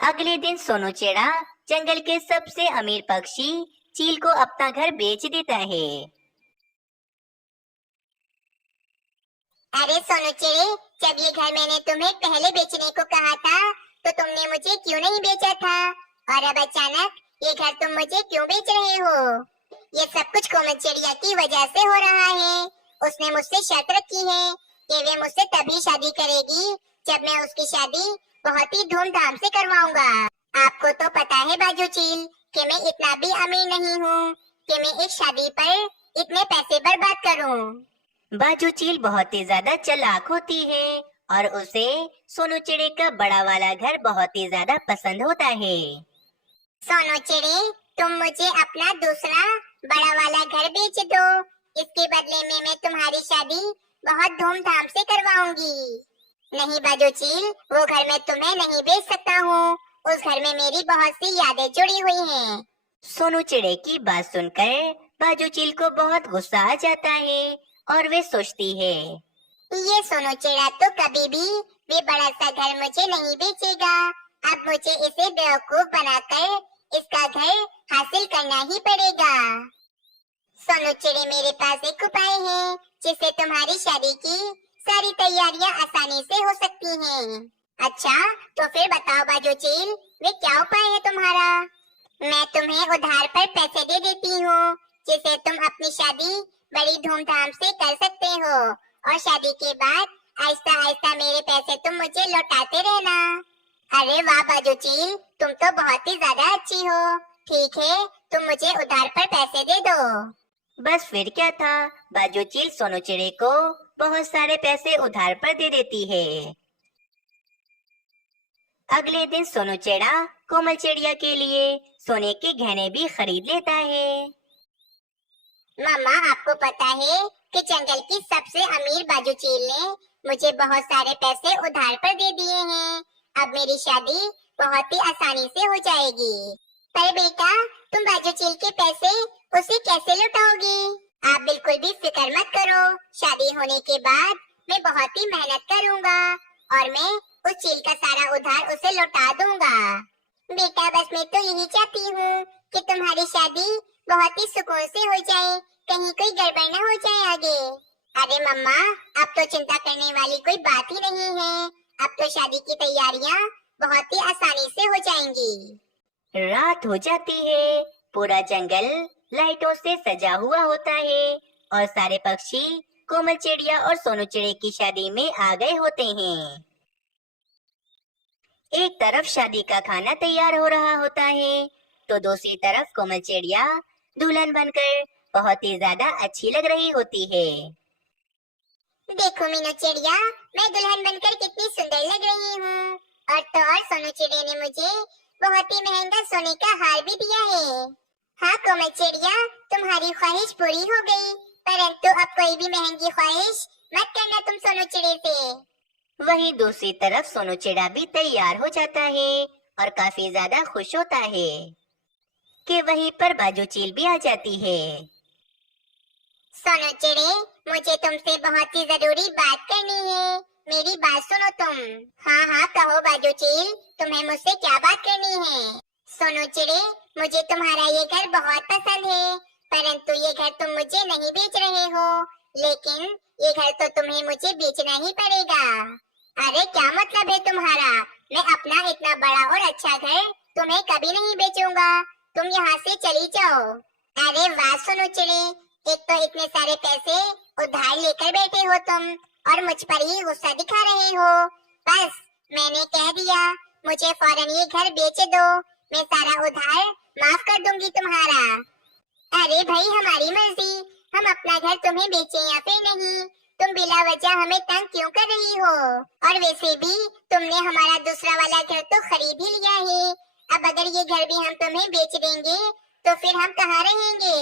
अगले दिन सोनू चिड़ा जंगल के सबसे अमीर पक्षी चील को अपना घर बेच देता है। अरे सोनू चिड़े, जब ये घर मैंने तुम्हें पहले बेचने को कहा था तो तुमने मुझे क्यों नहीं बेचा था? और अब अचानक ये घर तुम मुझे क्यों बेच रहे हो? ये सब कुछ कोमल चिड़िया की वजह से हो रहा है। उसने मुझसे शर्त रखी है कि वे मुझसे तभी शादी करेगी जब मैं उसकी शादी बहुत ही धूमधाम से करवाऊंगा। आपको तो पता है बाजू चील कि मैं इतना भी अमीर नहीं हूँ कि मैं एक शादी पर इतने पैसे बर्बाद करूँ। बाजू चील बहुत ही ज्यादा चालाक होती है और उसे सोनू चिड़े का बड़ा वाला घर बहुत ही ज्यादा पसंद होता है। सोनू चिड़े, तुम मुझे अपना दूसरा बड़ा वाला घर बेच दो। इसके बदले में मैं तुम्हारी शादी बहुत धूमधाम से करवाऊंगी। नहीं बाजू चील, वो घर मैं तुम्हें नहीं बेच सकता हूँ। उस घर में मेरी बहुत सी यादें जुड़ी हुई हैं। सोनू चिड़े की बात सुनकर बाजू चील को बहुत गुस्सा आ जाता है और वे सोचती है, ये सोनू चिड़ा तो कभी भी बड़ा सा घर मुझे नहीं बेचेगा। अब मुझे इसे बेवकूफ बनाकर इसका घर हासिल करना ही पड़ेगा। सोनू चिड़े, मेरे पास एक उपाय है जिससे तुम्हारी शादी की सारी तैयारियां आसानी से हो सकती हैं। अच्छा, तो फिर बताओ बाजू चील, वे क्या उपाय है तुम्हारा? मैं तुम्हें उधार पर पैसे दे देती हूँ जिससे तुम अपनी शादी बड़ी धूमधाम से कर सकते हो और शादी के बाद आहिस्ता आहिस्ता मेरे पैसे तुम मुझे लौटाते रहना। अरे वाह बाजू चील, तुम तो बहुत ही ज्यादा अच्छी हो। ठीक है, तुम मुझे उधार पर पैसे दे दो। बस फिर क्या था, बाजू चील सोनू चिड़े को बहुत सारे पैसे उधार पर दे देती है। अगले दिन सोनू चिड़ा कोमल चिड़िया के लिए सोने के गहने भी खरीद लेता है। मामा, आपको पता है कि जंगल की सबसे अमीर बाजू चील ने मुझे बहुत सारे पैसे उधार पर दे दिए हैं। अब मेरी शादी बहुत ही आसानी से हो जाएगी। पर बेटा, तुम बाजू चील के पैसे उसे कैसे लौटाओगी? आप बिल्कुल भी फिक्र मत करो। शादी होने के बाद मैं बहुत ही मेहनत करूंगा और मैं उस चील का सारा उधार उसे लौटा दूंगा। बेटा, बस मैं तो यही चाहती हूँ कि तुम्हारी शादी बहुत ही सुकून से हो जाए, कहीं कोई गड़बड़ न हो जाए आगे। अरे मम्मा, अब तो चिंता करने वाली कोई बात ही नहीं है। अब तो शादी की तैयारियां बहुत ही आसानी से हो जाएंगी। रात हो जाती है, पूरा जंगल लाइटों से सजा हुआ होता है और सारे पक्षी कोमल चिड़िया और सोनू चिड़े की शादी में आ गए होते हैं। एक तरफ शादी का खाना तैयार हो रहा होता है तो दूसरी तरफ कोमल चिड़िया दुल्हन बनकर बहुत ही ज्यादा अच्छी लग रही होती है। देखो मीनू चिड़िया, मैं दुल्हन बनकर कितनी सुंदर लग रही हूँ। और तो और सोनू चिड़िया ने मुझे बहुत ही महंगा सोने का हार भी दिया है। हाँ कोमल चिड़िया, तुम्हारी ख्वाहिश पूरी हो गई, परंतु अब कोई भी महंगी ख्वाहिश मत करना तुम सोनू चिड़े से। वहीं दूसरी तरफ सोनू चिड़ा भी तैयार हो जाता है और काफी ज्यादा खुश होता है कि वहीं पर बाजू चील भी आ जाती है। सोनू चिड़े, मुझे तुमसे बहुत ही जरूरी बात करनी है। मेरी बात सुनो तुम। हाँ हाँ कहो बाजू चील, तुम्हें मुझसे क्या बात करनी है? सोनू चिड़े, मुझे तुम्हारा ये घर बहुत पसंद है, परंतु ये घर तुम मुझे नहीं बेच रहे हो। लेकिन ये घर तो तुम्हें मुझे बेचना ही पड़ेगा। अरे क्या मतलब है तुम्हारा? मैं अपना इतना बड़ा और अच्छा घर तुम्हें कभी नहीं बेचूंगा। तुम यहाँ से चली जाओ। अरे वाह सोनू चिड़े, एक तो इतने सारे पैसे उधार लेकर बैठे हो तुम और मुझ पर ही गुस्सा दिखा रहे हो। बस मैंने कह दिया, मुझे फौरन ये घर बेच दो, मैं सारा उधार माफ कर दूंगी तुम्हारा। अरे भाई, हमारी मर्जी, हम अपना घर तुम्हें बेचें या फिर नहीं। तुम बिला वजह हमें तंग क्यों कर रही हो? और वैसे भी तुमने हमारा दूसरा वाला घर तो खरीद ही लिया है। अब अगर ये घर भी हम तुम्हें बेच देंगे तो फिर हम कहाँ रहेंगे?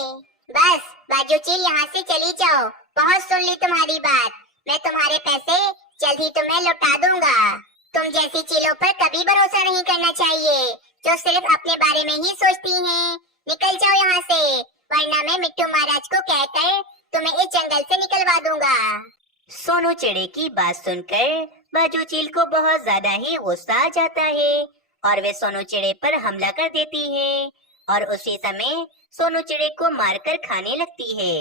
बस बाजू चील, यहाँ से चली जाओ। बहुत सुन ली तुम्हारी बात। मैं तुम्हारे पैसे जल्द ही तुम्हें लौटा दूंगा। तुम जैसी चीलों पर कभी भरोसा नहीं करना चाहिए, जो सिर्फ अपने बारे में ही सोचती हैं। निकल जाओ यहाँ से, वरना मैं मिट्टू महाराज को कहकर तुम्हें इस जंगल से निकलवा दूंगा। सोनू चिड़े की बात सुनकर बाजू चील को बहुत ज्यादा ही गुस्सा आ जाता है और वे सोनू चिड़े पर हमला कर देती है और उसी समय सोनू चिड़े को मारकर खाने लगती है।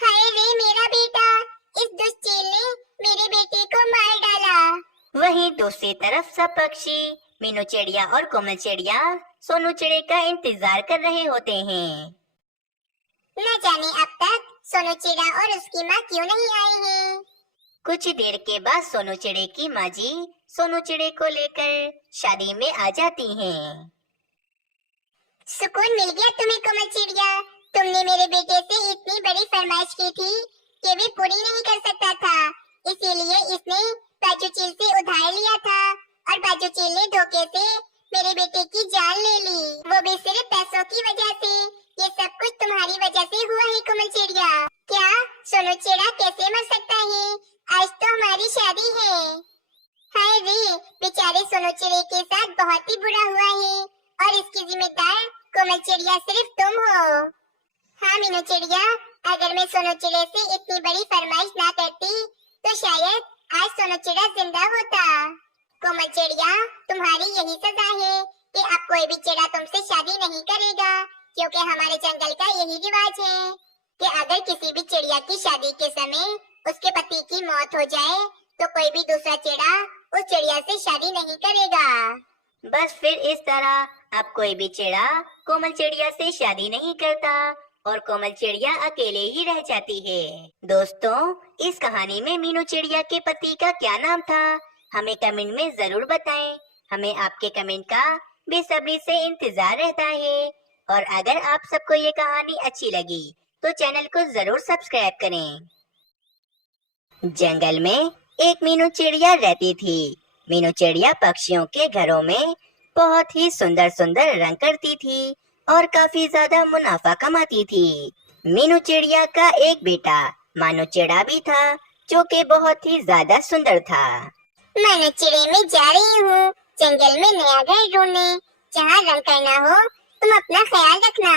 हाय रे मेरा बेटा, इस दुष्ट चील ने मेरे बेटे को मार डाला। वहीं दूसरी तरफ सब पक्षी मीनू चिड़िया और कोमल चिड़िया सोनू चिड़े का इंतजार कर रहे होते हैं। न जाने अब तक सोनू चिड़ा और उसकी माँ क्यों नहीं आई हैं। कुछ देर के बाद सोनू चिड़े की माँ जी सोनू चिड़े को लेकर शादी में आ जाती हैं। सुकून मिल गया तुम्हें कोमल चिड़िया। तुमने मेरे बेटे से इतनी बड़ी फरमाइश की थी कि वे पूरी नहीं कर सकता था, इसीलिए इसने बाजू चील से उधार लिया था और बाजू चील ने धोखे से मेरे बेटे की जान ले ली, वो भी सिर्फ पैसों की वजह से। ये सब कुछ तुम्हारी वजह से हुआ है कोमल चिड़िया। क्या सोनू चिड़ा कैसे मर सकता है? आज तो हमारी शादी है। हाय रे, बेचारे सोनू चिड़े के साथ बहुत ही बुरा हुआ है और इसकी जिम्मेदार कोमल चिड़िया सिर्फ तुम हो। हाँ मीनू चिड़िया, अगर मैं सोनू चिड़े से इतनी बड़ी फरमाइश ना करती तो शायद आज सोनू चिड़ा जिंदा होता। कोमल चिड़िया, तुम्हारी यही सजा है कि अब कोई भी चिड़ा तुमसे शादी नहीं करेगा, क्योंकि हमारे जंगल का यही रिवाज है कि अगर किसी भी चिड़िया की शादी के समय उसके पति की मौत हो जाए तो कोई भी दूसरा चिड़ा उस चिड़िया से शादी नहीं करेगा। बस फिर इस तरह अब कोई भी चिड़ा कोमल चिड़िया से शादी नहीं करता और कोमल चिड़िया अकेले ही रह जाती है। दोस्तों, इस कहानी में मीनू चिड़िया के पति का क्या नाम था? हमें कमेंट में जरूर बताएं। हमें आपके कमेंट का बेसब्री से इंतजार रहता है। और अगर आप सबको ये कहानी अच्छी लगी तो चैनल को जरूर सब्सक्राइब करें। जंगल में एक मीनू चिड़िया रहती थी। मीनू चिड़िया पक्षियों के घरों में बहुत ही सुंदर सुंदर रंग करती थी और काफी ज्यादा मुनाफा कमाती थी। मीनू चिड़िया का एक बेटा मानू चिड़ा भी था, जो कि बहुत ही ज्यादा सुंदर था। मानू चिड़े में जा रही हूँ जंगल में नया घर ढूंढने। जहाँ रंग करना हो तुम अपना ख्याल रखना।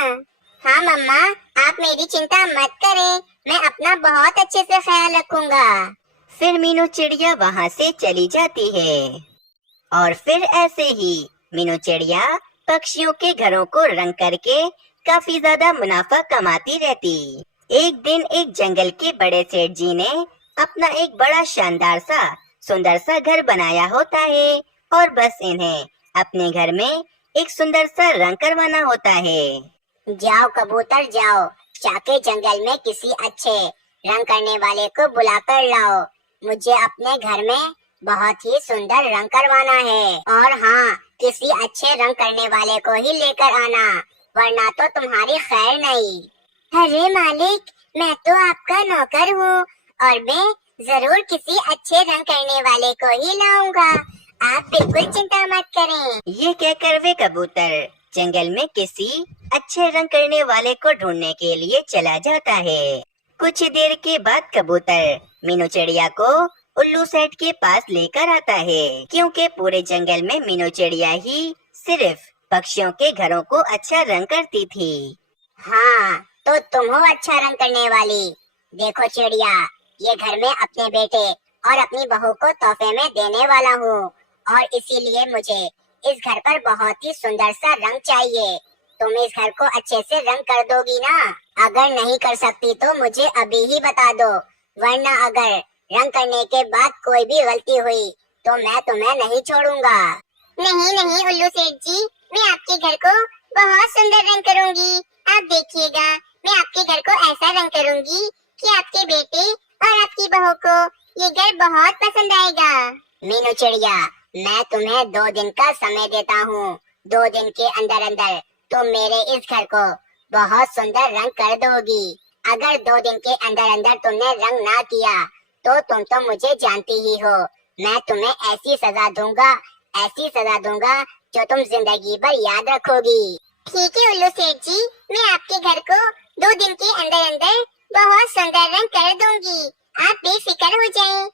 हाँ मम्मा, आप मेरी चिंता मत करें, मैं अपना बहुत अच्छे से ख्याल रखूंगा। फिर मीनू चिड़िया वहाँ से चली जाती है और फिर ऐसे ही मीनू चिड़िया पक्षियों के घरों को रंग करके काफी ज्यादा मुनाफा कमाती रहती। एक दिन एक जंगल के बड़े सेठ जी ने अपना एक बड़ा शानदार सा सुंदर सा घर बनाया होता है और बस इन्हें अपने घर में एक सुंदर सा रंग करवाना होता है। जाओ कबूतर जाओ, जाके जंगल में किसी अच्छे रंग करने वाले को बुला कर लाओ। मुझे अपने घर में बहुत ही सुंदर रंग करवाना है। और हाँ, किसी अच्छे रंग करने वाले को ही लेकर आना, वरना तो तुम्हारी खैर नहीं। अरे मालिक, मैं तो आपका नौकर हूँ और मैं जरूर किसी अच्छे रंग करने वाले को ही लाऊंगा। आप बिल्कुल चिंता मत करें। ये कहकर वे कबूतर जंगल में किसी अच्छे रंग करने वाले को ढूंढने के लिए चला जाता है। कुछ देर के बाद कबूतर मीनू चिड़िया को उल्लू सेठ के पास लेकर आता है, क्योंकि पूरे जंगल में मीनू चिड़िया ही सिर्फ पक्षियों के घरों को अच्छा रंग करती थी। हाँ, तो तुम हो अच्छा रंग करने वाली। देखो चिड़िया, ये घर में अपने बेटे और अपनी बहू को तोहफे में देने वाला हूँ और इसीलिए मुझे इस घर पर बहुत ही सुंदर सा रंग चाहिए। तुम इस घर को अच्छे से रंग कर दोगी ना? अगर नहीं कर सकती तो मुझे अभी ही बता दो, वरना अगर रंग करने के बाद कोई भी गलती हुई तो मैं तुम्हें नहीं छोड़ूंगा। नहीं नहीं उल्लू सेठ जी, मैं आपके घर को बहुत सुंदर रंग करूंगी। आप देखिएगा, मैं आपके घर को ऐसा रंग करूंगी कि आपके बेटे और आपकी बहू को ये घर बहुत पसंद आएगा। मीनू चिड़िया, मैं तुम्हें 2 दिन का समय देता हूँ। 2 दिन के अंदर अंदर तुम मेरे इस घर को बहुत सुंदर रंग कर दोगी। अगर 2 दिन के अंदर अंदर तुमने रंग ना किया तो तुम तो मुझे जानती ही हो, मैं तुम्हें ऐसी सजा दूंगा जो तुम जिंदगी भर याद रखोगी। ठीक है उल्लू सेठ जी, मैं आपके घर को 2 दिन के अंदर अंदर बहुत सुंदर रंग कर दूंगी, आप बेफिक्र हो जाएं।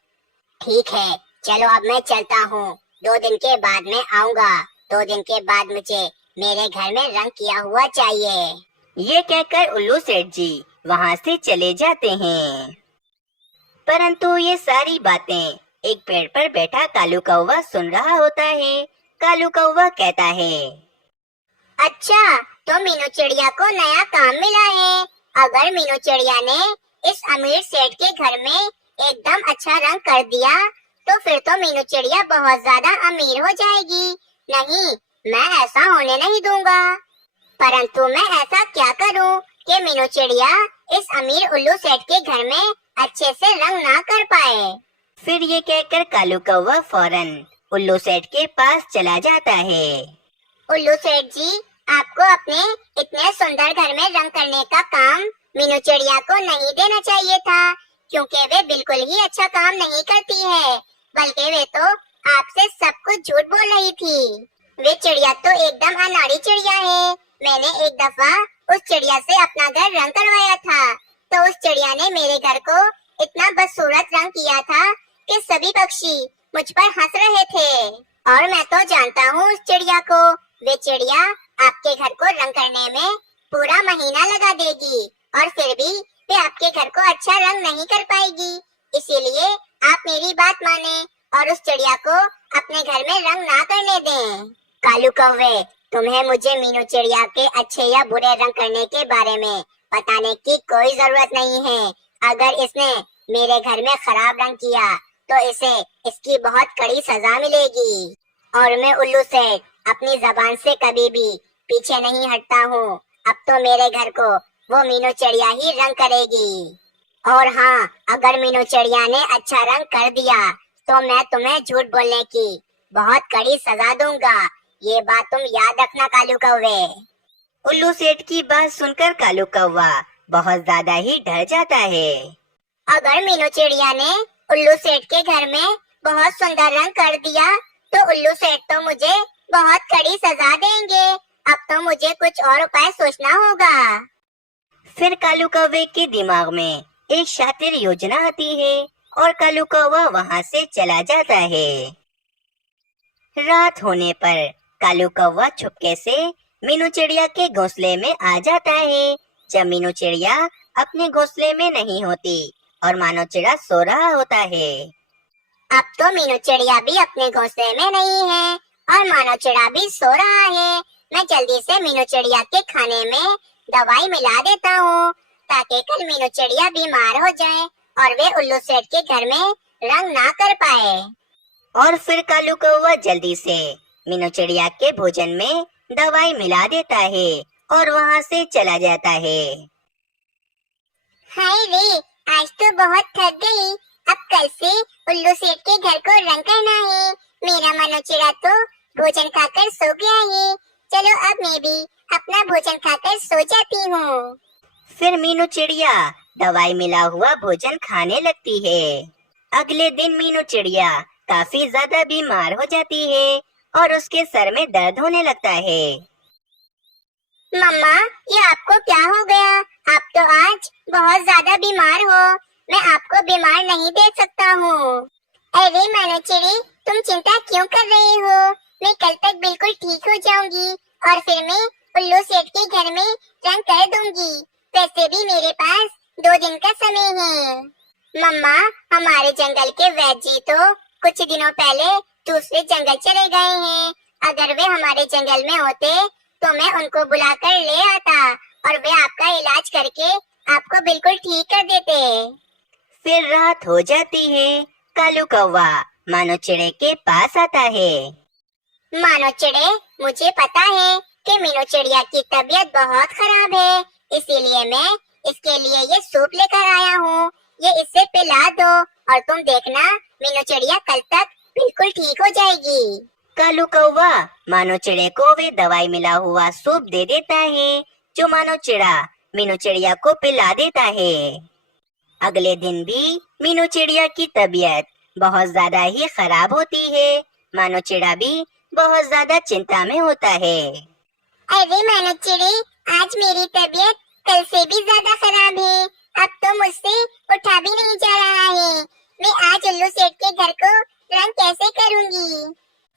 ठीक है, चलो अब मैं चलता हूँ। 2 दिन के बाद मैं आऊँगा। 2 दिन के बाद मुझे मेरे घर में रंग किया हुआ चाहिए। ये कहकर उल्लू सेठ जी वहाँ से चले जाते हैं। परंतु ये सारी बातें एक पेड़ पर बैठा कालू कौवा सुन रहा होता है। कालू कौवा कहता है, अच्छा, तो मीनू चिड़िया को नया काम मिला है। अगर मीनू चिड़िया ने इस अमीर सेठ के घर में एकदम अच्छा रंग कर दिया तो फिर तो मीनू चिड़िया बहुत ज्यादा अमीर हो जाएगी। नहीं, मैं ऐसा होने नहीं दूंगा। परंतु मैं ऐसा क्या करूं कि मीनू चिड़िया इस अमीर उल्लू सेठ के घर में अच्छे से रंग ना कर पाए। फिर ये कहकर कालू कौवा फौरन उल्लू सेठ के पास चला जाता है। उल्लू सेठ जी, आपको अपने इतने सुंदर घर में रंग करने का काम मीनू चिड़िया को नहीं देना चाहिए था, क्योंकि वे बिल्कुल ही अच्छा काम नहीं करती है, बल्कि वे तो आपसे सब कुछ झूठ बोल रही थी। वे चिड़िया तो एकदम अनाड़ी चिड़िया है। मैंने एक दफा उस चिड़िया से अपना घर रंग करवाया था, तो उस चिड़िया ने मेरे घर को इतना बदसूरत रंग किया था कि सभी पक्षी मुझ पर हंस रहे थे। और मैं तो जानता हूँ उस चिड़िया को। वे चिड़िया आपके घर को रंग करने में पूरा महीना लगा देगी और फिर भी वे आपके घर को अच्छा रंग नहीं कर पाएगी। इसीलिए आप मेरी बात माने और उस चिड़िया को अपने घर में रंग ना करने दें। कालू कौवे, तुम्हें मुझे मीनू चिड़िया के अच्छे या बुरे रंग करने के बारे में बताने की कोई जरूरत नहीं है। अगर इसने मेरे घर में खराब रंग किया तो इसे इसकी बहुत कड़ी सजा मिलेगी। और मैं उल्लू से अपनी जबान से कभी भी पीछे नहीं हटता हूँ। अब तो मेरे घर को वो मीनू चिड़िया ही रंग करेगी। और हाँ, अगर मीनू चिड़िया ने अच्छा रंग कर दिया तो मैं तुम्हें झूठ बोलने की बहुत कड़ी सजा दूंगा। ये बात तुम याद रखना कालू कौवे। उल्लू सेठ की बात सुनकर कालू कौवा बहुत ज्यादा ही डर जाता है। अगर मीनू चिड़िया ने उल्लू सेठ के घर में बहुत सुंदर रंग कर दिया तो उल्लू सेठ तो मुझे बहुत कड़ी सजा देंगे। अब तो मुझे कुछ और उपाय सोचना होगा। फिर कालू कौवे के दिमाग में एक शातिर योजना आती है और कालू कौवा वहाँ से चला जाता है। रात होने पर कालू कौवा चुपके से मीनू चिड़िया के घोंसले में आ जाता है। जब मीनू चिड़िया अपने घोंसले में नहीं होती और मानो चिड़ा सो रहा होता है। अब तो मीनू चिड़िया भी अपने घोंसले में नहीं है और मानो चिड़ा भी सो रहा है। मैं जल्दी से मीनू चिड़िया के खाने में दवाई मिला देता हूँ ताकि कल मीनू चिड़िया बीमार हो जाए और वे उल्लू सेठ के घर में रंग ना कर पाए। और फिर कालू कौवा जल्दी से मीनू चिड़िया के भोजन में दवाई मिला देता है और वहाँ से चला जाता है। हाय रे, आज तो बहुत थक गई। अब कल से उल्लू सेठ के घर को रंग करना है। मेरा मानो चिड़ा तो भोजन खाकर सो गया है। चलो अब मैं भी अपना भोजन खाकर सो जाती हूँ। फिर मीनू चिड़िया दवाई मिला हुआ भोजन खाने लगती है। अगले दिन मीनू चिड़िया काफी ज्यादा बीमार हो जाती है और उसके सर में दर्द होने लगता है। मम्मा, ये आपको क्या हो गया? आप तो आज बहुत ज्यादा बीमार हो। मैं आपको बीमार नहीं देख सकता हूँ। अरे मानो चिड़ी, तुम चिंता क्यों कर रही हो? मैं कल तक बिल्कुल ठीक हो जाऊंगी और फिर मैं उल्लू सेठ के घर में रंग कर दूंगी। वैसे भी मेरे पास 2 दिन का समय है। मम्मा, हमारे जंगल के वैद्य जी तो कुछ दिनों पहले दूसरे जंगल चले गए हैं। अगर वे हमारे जंगल में होते तो मैं उनको बुलाकर ले आता और वे आपका इलाज करके आपको बिल्कुल ठीक कर देते। फिर रात हो जाती है। कालू कौवा मानो चिड़े के पास आता है। मानो चिड़े, मुझे पता है कि मीनू चिड़िया की तबीयत बहुत खराब है, इसीलिए मैं इसके लिए ये सूप लेकर आया हूँ। ये इससे पिला दो और तुम देखना मीनू चिड़िया कल तक बिल्कुल ठीक हो जाएगी। कालू कौवा मानो चिड़े को वे दवाई मिला हुआ सूप दे देता है जो मानो चिड़ा मीनू चिड़िया को पिला देता है। अगले दिन भी मीनू चिड़िया की तबीयत बहुत ज्यादा ही खराब होती है। मानो चिड़ा भी बहुत ज्यादा चिंता में होता है। अरे मानो चिड़े, आज मेरी तबीयत कल से भी ज्यादा खराब है। अब तो मुझसे उठा भी नहीं जा रहा है। मैं आज उल्लू सेठ के घर को रंग कैसे करूँगी?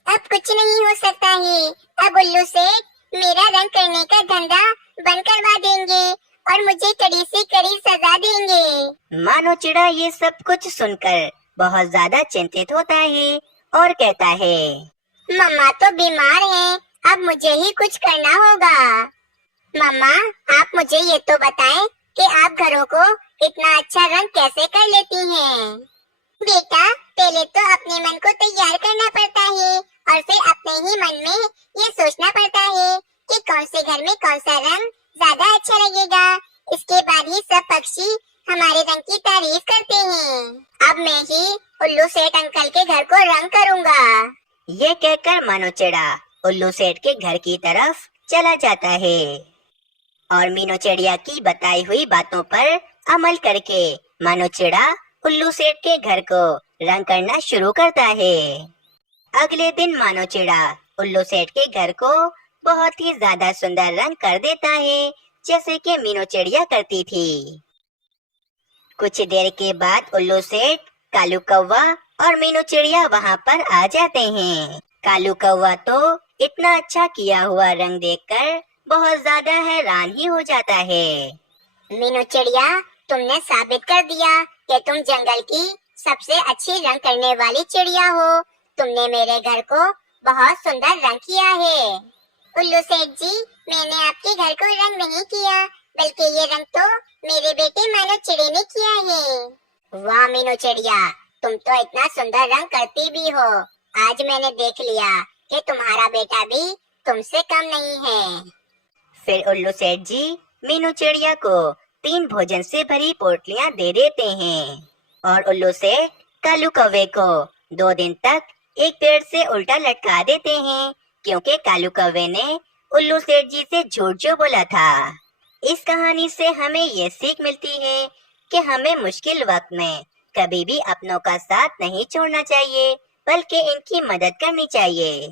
अब कुछ नहीं हो सकता है। अब उल्लू सेठ मेरा रंग करने का धंधा बंद करवा देंगे और मुझे कड़ी से कड़ी सजा देंगे। मानो चिड़ा ये सब कुछ सुनकर बहुत ज्यादा चिंतित होता है और कहता है, मम्मा तो बीमार है, अब मुझे ही कुछ करना होगा। मम्मा, आप मुझे ये तो बताएं कि आप घरों को इतना अच्छा रंग कैसे कर लेती हैं? बेटा, पहले तो अपने मन को तैयार करना पड़ता है और फिर अपने ही मन में ये सोचना पड़ता है कि कौन से घर में कौन सा रंग ज्यादा अच्छा लगेगा। इसके बाद ही सब पक्षी हमारे रंग की तारीफ करते हैं। अब मैं ही उल्लू सेठ अंकल के घर को रंग करूँगा। ये कहकर मीनू चिड़िया उल्लू सेठ के घर की तरफ चला जाता है और मीनू चिड़िया की बताई हुई बातों पर अमल करके मीनू चिड़िया उल्लू सेठ के घर को रंग करना शुरू करता है। अगले दिन मीनू चिड़िया उल्लू सेठ के घर को बहुत ही ज्यादा सुंदर रंग कर देता है, जैसे कि मीनू चिड़िया करती थी। कुछ देर के बाद उल्लू सेठ, कालू कौवा और मीनू चिड़िया वहाँ पर आ जाते हैं। कालू कौवा तो इतना अच्छा किया हुआ रंग देखकर बहुत ज्यादा हैरान ही हो जाता है। मीनू चिड़िया, तुमने साबित कर दिया कि तुम जंगल की सबसे अच्छी रंग करने वाली चिड़िया हो। तुमने मेरे घर को बहुत सुंदर रंग किया है। उल्लू सेठ जी, मैंने आपके घर को रंग नहीं किया, बल्कि ये रंग तो मेरे बेटे मीनू चिड़िया ने किया है। वाह मीनू चिड़िया, तुम तो इतना सुंदर रंग करती भी हो। आज मैंने देख लिया कि तुम्हारा बेटा भी तुमसे कम नहीं है। फिर उल्लू सेठ जी मीनू चिड़िया को 3 भोजन से भरी पोटलियां दे देते हैं और उल्लू सेठ कालू कौवे को 2 दिन तक एक पेड़ से उल्टा लटका देते हैं, क्योंकि कालू कौवे ने उल्लू सेठ जी से झूठ जो बोला था। इस कहानी से हमें ये सीख मिलती है कि हमें मुश्किल वक्त में कभी भी अपनों का साथ नहीं छोड़ना चाहिए, बल्कि इनकी मदद करनी चाहिए।